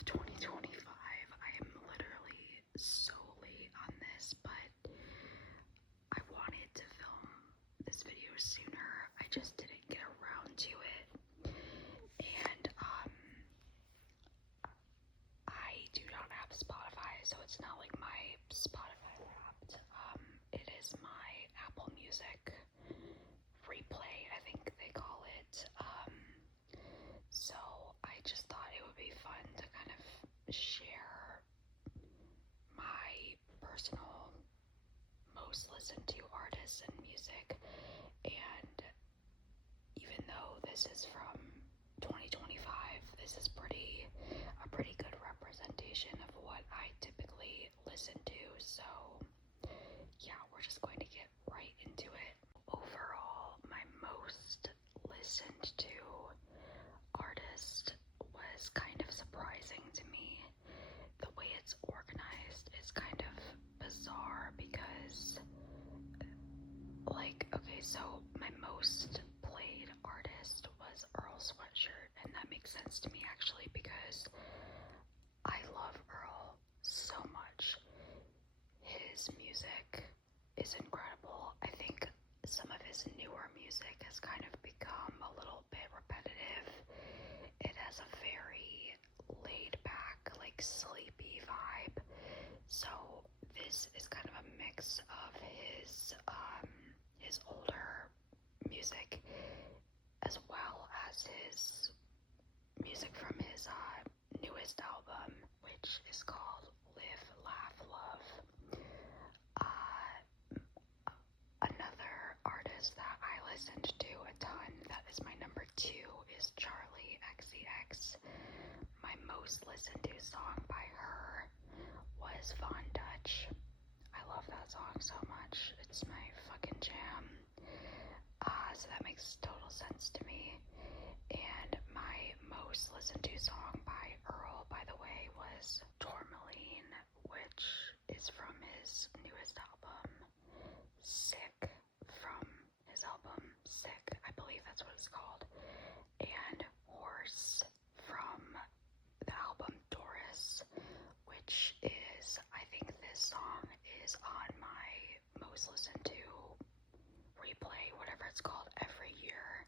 of 2025. I am literally so late on this, but I wanted to film this video sooner. I just didn't get around to it. And I do not have Spotify, so it's not like my Spotify Wrapped. It is my Apple Music replay, I think they call it. So I just thought it would be fun to kind of share my personal most listened to artists and music. And even though this is from 2025, this is a pretty good representation of what I typically listen to. So yeah, we're just going to get right into it. Overall, my most listened to artist was kind of surprising to me. The way it's organized is kind of bizarre because, like, okay, so my most played artist was Earl Sweatshirt, and that makes sense to me actually because I love Earl so much. His music is incredible. I think some of his newer music has kind of become a little bit repetitive. It has a very laid back, like sleepy vibe. So this is kind of a mix of his older music as well as his music from his newest album, which is called Live, Laugh, Love. Another artist that I listened to a ton, that is my number 2, is Charlie XCX. My most listened to song by her was Von Dutch. I love that song so much. It's my fucking jam. So that makes total sense to me. And my most listened to song by Earl, by the way, was Tourmaline, which is from his newest album, Sick, from his album Sick, I believe that's what it's called, and Horse from the album Doris, which is, I think this song is on my most listened to replay, whatever it's called, every year.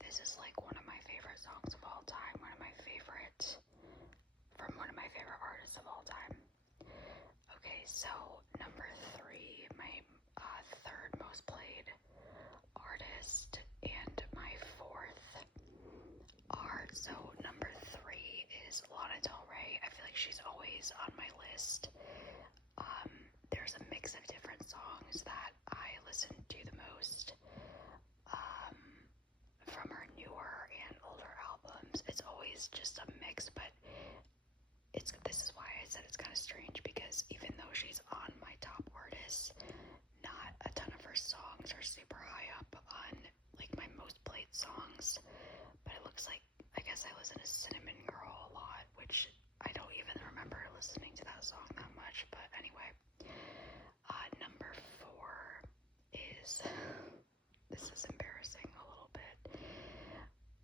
This is like one of my favorite songs of all time, from one of my favorite artists of all time. Okay, so number 3, my third most played artist, and my 4th are, so number 3 is Lana Del Rey. I feel like she's always on my list. There's a mix of different songs that I listen to the most from her newer and older albums. It's always just a mix, but this is why I said it's kind of strange, because even though she's on my top artists, not a ton of her songs are super high up on like my most played songs. But it looks like, I guess I listen to Cinnamon Girl a lot, which I don't even remember listening to that song that much. But anyway, number 4 is, this is embarrassing a little bit,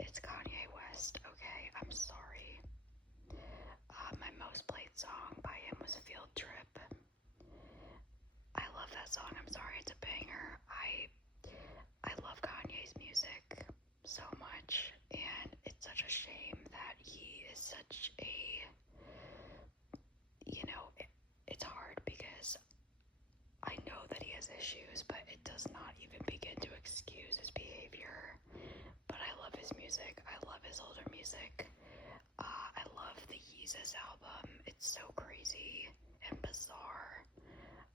it's Kanye West. Okay, I'm sorry. My most played song by him was Field Trip. I love that song. I'm sorry, it's a banger. I love Kanye's music so much, and it's such a shame that he is such a, it's hard because I know that he has issues, but it does not even begin to excuse his behavior. But I love his music. I love his older music. I love the Yeezus album. It's so crazy and bizarre.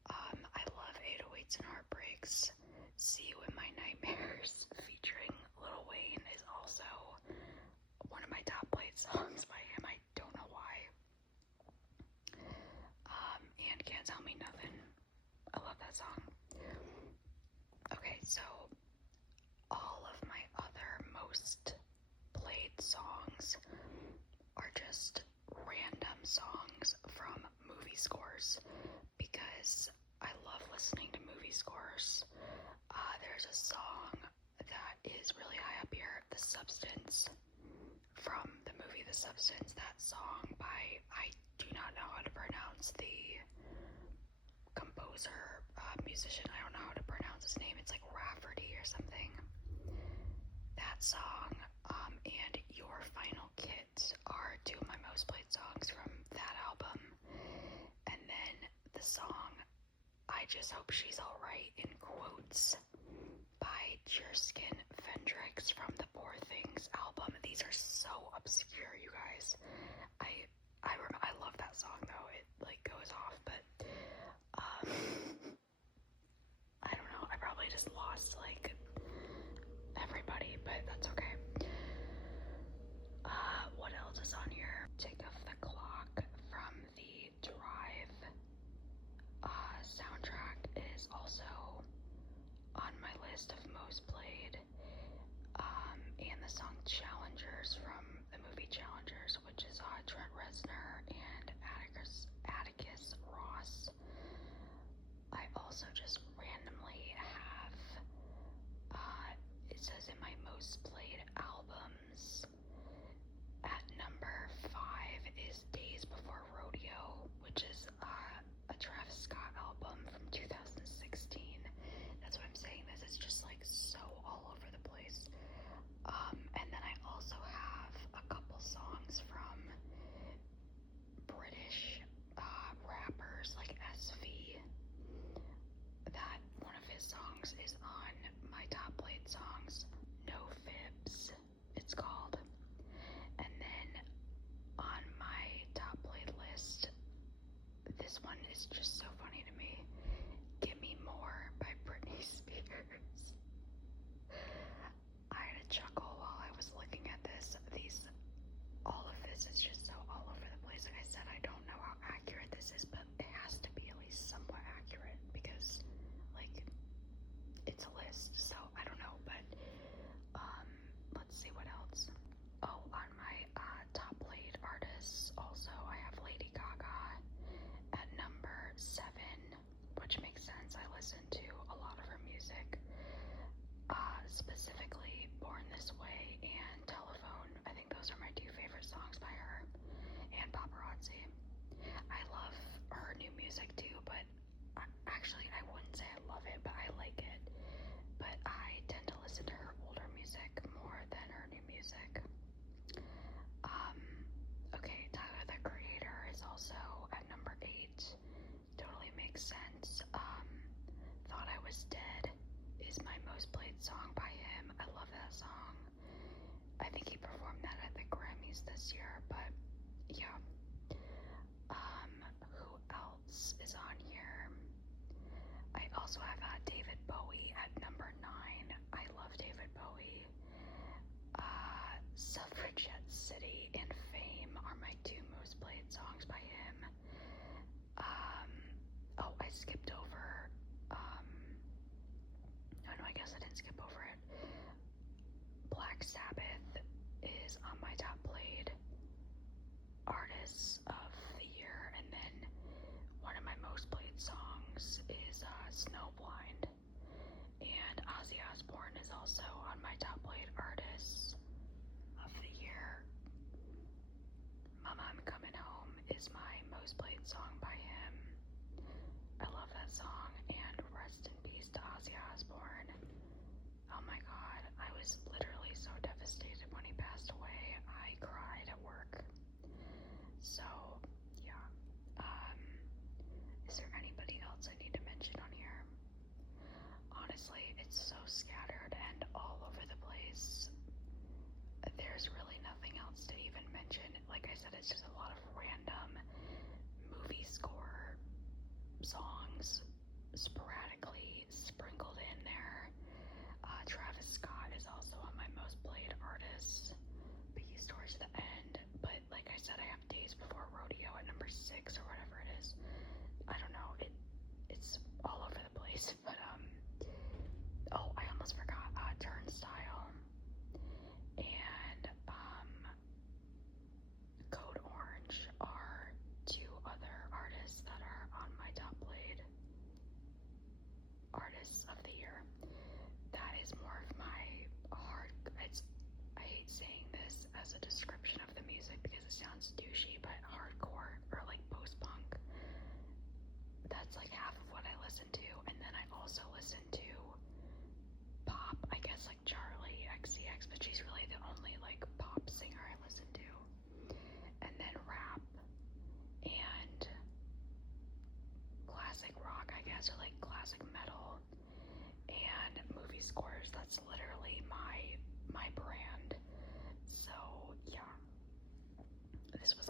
I love 808s and Heartbreaks. See You in My Nightmares featuring Lil Wayne is also one of my top played songs by him. I don't know why. And Can't Tell Me Nothing. I love that song. Okay, so all of my other most played songs are just random songs from movie scores, because I love listening to movie scores. There's a song that is really high up here, The Substance from the movie The Substance, that song by, I do not know how to pronounce the composer, musician, I don't know how to pronounce his name, it's like Rafferty or something. That song, and Your Final Kit are two of my most played songs from that album. And then the song, I Just Hope She's Alright, in quotes, by Jerskin Fendrix from the Poor Things album. These are so obscure, you guys. I love that song though. It like goes off, but I don't know. I probably just lost like everybody, but that's okay. What else is on here? Tick of the Clock from the Drive soundtrack is also on my list of most played. And the song Challengers from the movie Challengers, which is Trent Reznor and Atticus Ross. I also just randomly have, it says in my most played albums, at number 5 is Days Before Rodeo, which is a Travis Scott album from 2016. That's what I'm saying, this is just like so all over the place. And then I also have a couple songs from British rappers like SV, that one of his songs is on my top played songs. No Fibs, it's called. And then on my top played list, this one is just so funny to me. Give Me More by Britney Spears. I had a chuckle while I was looking at this. All of this is just so all over the place. Like I said, I don't know how accurate this is, but it has to be at least somewhat accurate because, like, it's a list. So I don't know, but let's see what else. Oh, on my top played artists, also I have Lady Gaga at number 7, which makes sense. I listen to a lot of her music. Specifically Born This Way and Telephone. I think those are my two favorite songs by her. And Paparazzi. I love her new music too, but actually I wouldn't say I love it, but I like it. But I tend to listen to her older music more than her new music. Okay, Tyler the Creator is also at number 8. Totally makes sense. Thought I Was Dead is my most played song by him. I love that song. I think he performed that at the Grammys this year, but yeah. Who else is on here? I also have David Bowie at number 9. I love David Bowie. Suffragette City and Fame are my two most played songs by him. Oh, I skipped over, no, I guess I didn't skip over it. Black Sabbath is on my top played artists of the year, and then one of my most played songs is Snowblind, and Ozzy Osbourne is also on my top played artists of the year. Mama I'm Coming Home is my most played song by him. I love that song, and rest in peace to Ozzy Osbourne. Oh my god, I was literally so devastated when he passed away. I cried at work. So, yeah. Is there anybody else I need to mention on here? Honestly, it's so scattered and all over the place. There's really nothing else to even mention. Like I said, it's just a lot of random movie score songs sporadically sprinkled in there. Travis Scott is also on my most played artists, but he's towards the end. But like I said, I have Days Before Rodeo at number 6 or whatever it is. I don't know, it's all over the place. But oh, I almost forgot Turnstile and Code Orange are two other artists that are on my top played artists of the year. That is more of my hard, I hate saying this as as a description of the music because it sounds douchey, but hardcore or like post-punk, that's like half of what I listen to. And then I also listen to pop, I guess, like Charlie XCX, but she's really the only like pop singer I listen to. And then rap and classic rock, I guess, or like classic metal and movie scores. That's literally my brand. So yeah, this was